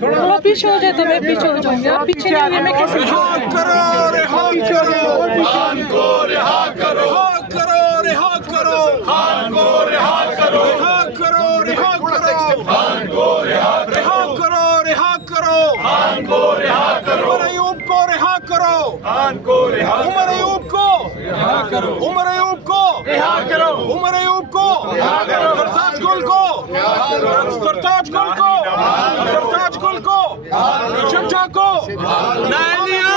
تھوڑا پیچھے ہو جائے تو میں پیچھے ہو جاؤں گی. آپ پیچھے نہیں ہوئے میں کیسے رہا کرو رہا کرو خان کو رہا کرو کرو رہا کرو خان کو رہا کرو رہا کرو رہا کرو خان کو رہا کرو رہا کرو خان کو رہا کرو عمر ایوب کو رہا کرو خان کو رہا عمر ایوب کو رہا کرو عمر ایوب کو رہا کرو عمر ایوب کو رہا کرو سرتاج گل کو سرتاج گل کو سرتاج گل کو چٹا کو نائلیاں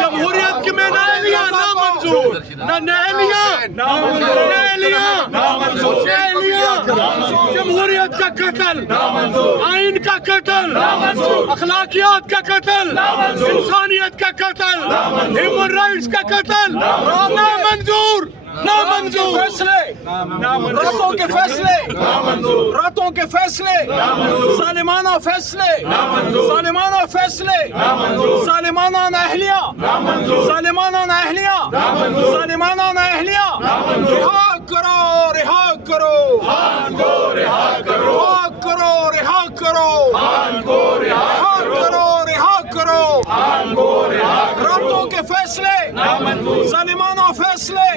جمہوریت کے میں نائلیاں نامنظور نہ نائلیاں نائلیاں نائلیاں جمہوریت کا قتل آئین کا قتل اخلاقیات کا قتل انسانیت کا قتل ہیومن رائٹس کا قتل نامنظور نامنظور فیصلے راتوں کے فیصلے راتوں کے فیصلے ظالمانہ فیصلے ظالمانہ فیصلے ظالمانہ نااہلیہ ظالمانہ نااہلیہ ظالمانہ نااہلیہ رہا کرو رہا کرو خان کو رہا کرو رہا کرو خان کو رہا کرو رہا کرو خان کو رہا راتوں کے فیصلے ظالمانہ فیصلے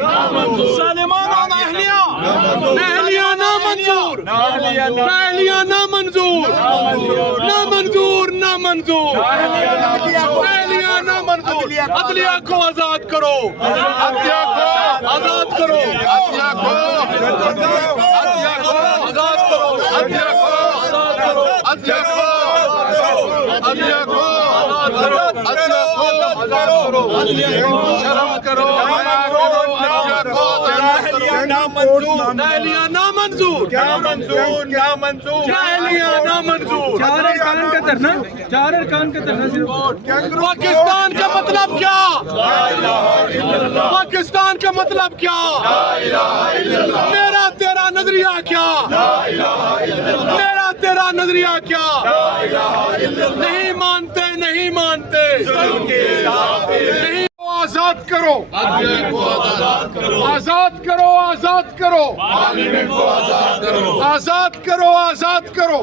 ظالمانہ نااہلیہ نااہلیہ نامنظور نااہلیہ نامنظور نامنظور نامنظور نااہلیہ نامنظور عدلیہ کو آزاد کرو عدلیہ کو آزاد کرو عدلیہ کو آزاد کرو عدلیہ کو آزاد کرو عدلیہ کو عدلیہ کو شرم کرو نااہلیہ نامنظور نااہلیہ نامنظور چار ارکان کا دھرنا پاکستان کا مطلب کیا پاکستان کا مطلب کیا میرا تیرا نظریہ کیا میرا تیرا نظریہ کیا نہیں مانتے نہیں مانتے نہیں آزاد کرو آزاد کرو آزاد کرو آزاد کرو آزاد کرو آزاد کرو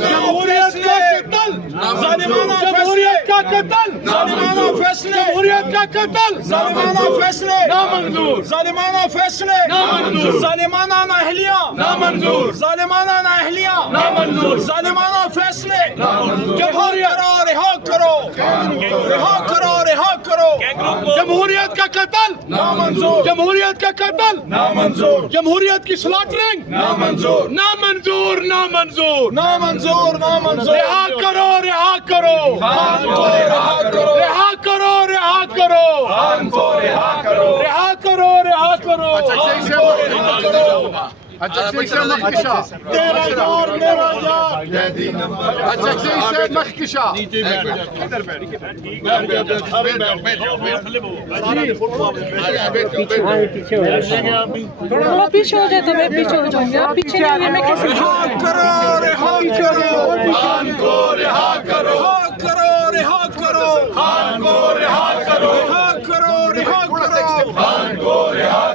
جمہوریت کا قتل جمہوریت کا قتل ظالمانہ فیصلے جمہوریت کا قتل ظالمانہ فیصلے نامنظور ظالمانہ فیصلے نامنظور ظالمانہ نااہلیہ نامنظور ظالمانہ نااہلیہ نامنظور ظالمانہ فیصلے جمہوریت رہا کرو رہا کرو رہا کرو جمہوریت کا قتل نامنظور جمہوریت کا قتل نامنظور جمہوریت کی سلاٹرنگ نامنظور نامنظور نامنظور نامنظور نامنظور رہا کرو رہا کرو رہا کرو رہا کرو رہا کرو رہا کرو رہا کرو رہا کرو تیرا دور میرا یار مخکشا تھوڑا پیچھے ہو جائے تو میں پیچھے ہو جاؤں گی. آپ پیچھے نہیں ہوئے میں کیسے رہا کرو رہا کرو خان کو رہا کرو رہا کرو خان کو رہا کرو رہا کرو رہا کرو خان کو رہا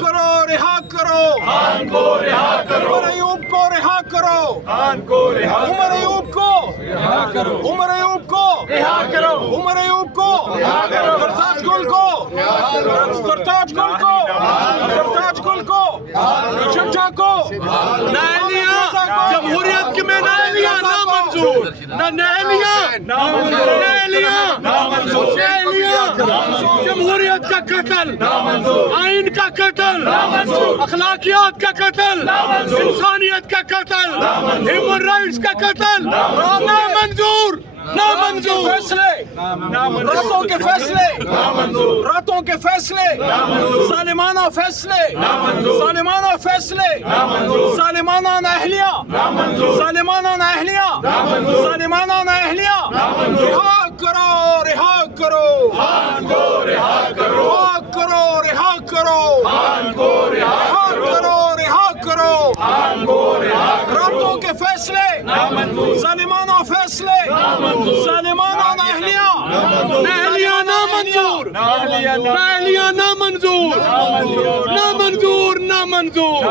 کرو رہا کرو خان کو رہا کرو عمر ایوب کو رہا کرو خان کو رہا عمر ایوب کو رہا کرو عمر ایوب کو رہا کرو عمر ایوب کو رہا کرو سرتاج گل کو سرتاج گل کو سرتاج گل کو چٹا کو نائلیاں جمہوریت کے میں نائلیاں نامنظور نہ نائلیاں نائلیاں نائلیاں جمہوریت کا قتل آئین کا قتل اخلاقیات کا قتل انسانیت کا قتل ہیومن رائٹس کا قتل نامنظور نامنظور فیصلے راتوں کے فیصلے راتوں کے فیصلے ظالمانہ فیصلے ظالمانہ فیصلے ظالمانہ نااہلیہ ظالمانہ نااہلیہ ظالمانہ نااہلیہ رہا کرو رہا کرو خان کو رہا کرو رہا کرو خان کو رہا کرو رہا کرو خان کو رہا راتوں کے فیصلے ظالمانہ فیصلے ظالمانہ نااہلیہ نااہلیہ نامنظور نااہلیہ نامنظور نامنظور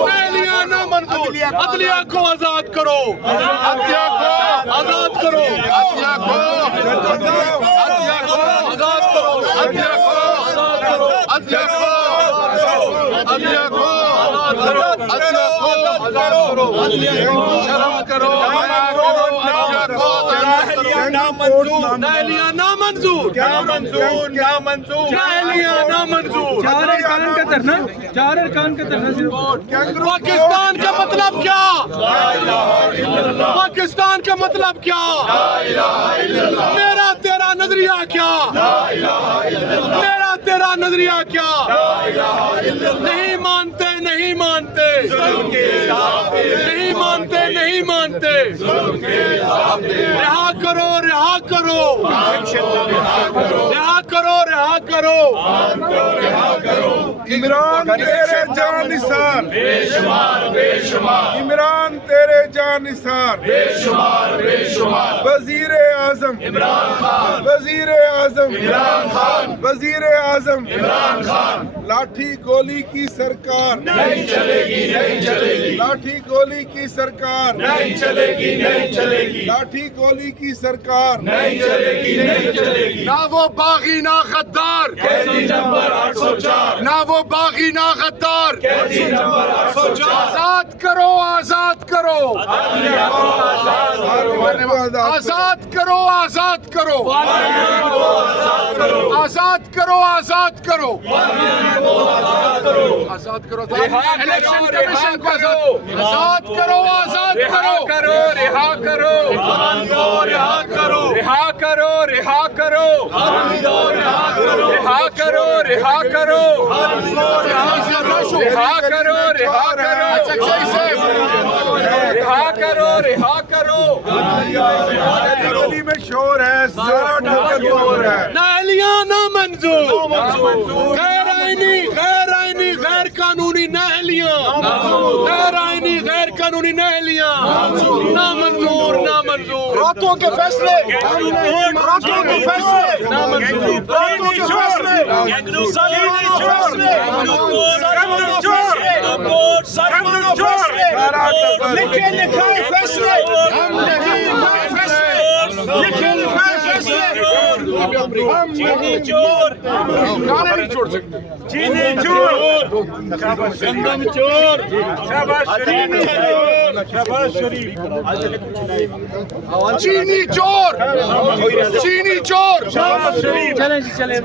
نااہلیاں نامنظور عدلیہ کو آزاد کرو عدلیہ کو آزاد کرو عدلیہ کو آزاد کرو عدلیہ کو عدلیہ کو عدلیہ کو شرم کرو نااہلیاں نامنظور نااہلیاں نامنظور چار ارکان کا دھرنا صرف پاکستان کا مطلب کیا پاکستان کا مطلب کیا میرا تیرا نظریہ کیا میرا تیرا نظریہ کیا نہیں مانتے نہیں مانتے نہیں مانتے نہیں مانتے رہا کرو رہا کرو رہا کرو رہا کرو عمران تیرے جان نثار بے شمار عمران تیرے جان نثار بے شمار وزیر اعظم عمران خان وزیر اعظم عمران خان وزیر اعظم عمران خان لاٹھی گولی کی سرکار نہیں چلے گی نہیں چلے گی لاٹھی گولی کی سرکار نہیں چلے گی نہیں چلے گی لاٹھی گولی کی سرکار نہیں چلے گی نہیں چلے گی نہ وہ باغی نہ غدار نہ وہ باغی نہ غدار آزاد کرو آزاد کرو آزاد کرو آزاد کرو آزاد کرو آزاد کرو آزاد کرو الیکشن کمیشن کو آزاد کرو آزاد کرو رہا کرو رہا کرو رہا کرو رہا کرو رہا کرو رہا کرو رہا کرو رہا کرو رہا کرو رہا کرو گلی میں شور ہے سارا ڈھکن شور ہے نااہلیاں نامنظور غیر آئینی غیر قانونی نااہلیاں غیر آئینی غیر قانونی نااہلیاں نامنظور نامنظور راتوں کے فیصلے راتوں کے فیصلے نامنظور راتوں کے فیصلے لکھے لکھائے فیصلے لکھے لکھائے فیصلے چینی چور گانے نہیں چھوڑ سکتے چینی چور گندم چور شہباز شریف چینی چور چینی چور چلیں جی چلیں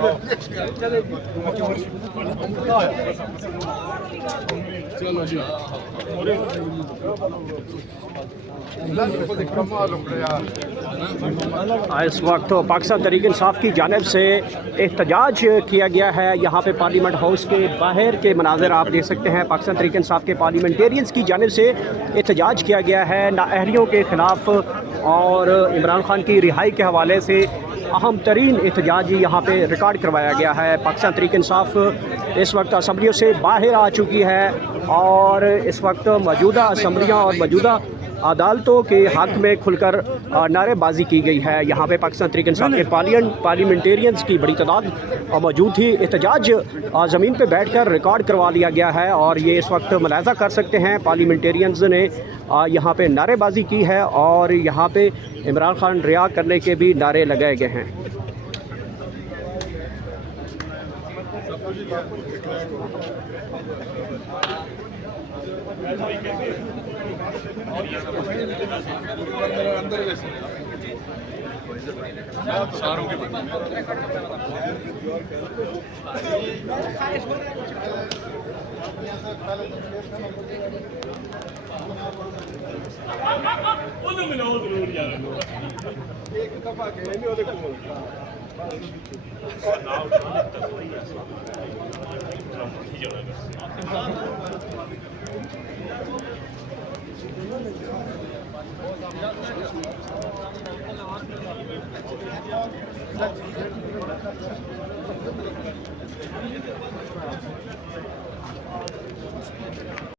اس وقت پاکستان تحریک انصاف کی جانب سے احتجاج کیا گیا ہے. یہاں پہ پارلیمنٹ ہاؤس کے باہر کے مناظر آپ دیکھ سکتے ہیں. پاکستان تحریک انصاف کے پارلیمنٹیرینز کی جانب سے احتجاج کیا گیا ہے نااہلیوں کے خلاف اور عمران خان کی رہائی کے حوالے سے اہم ترین احتجاج یہاں پہ ریکارڈ کروایا گیا ہے. پاکستان تحریک انصاف اس وقت اسمبلیوں سے باہر آ چکی ہے اور اس وقت موجودہ اسمبلیاں اور موجودہ عدالتوں کے حق میں کھل کر نعرے بازی کی گئی ہے. یہاں پہ پاکستان تحریک انصاف کے پارلیمنٹیرینز کی بڑی تعداد موجود تھی. احتجاج زمین پہ بیٹھ کر ریکارڈ کروا لیا گیا ہے اور یہ اس وقت ملاحظہ کر سکتے ہیں پارلیمنٹیرینز نے یہاں پہ نعرے بازی کی ہے اور یہاں پہ عمران خان رہا کرنے کے بھی نعرے لگائے گئے ہیں.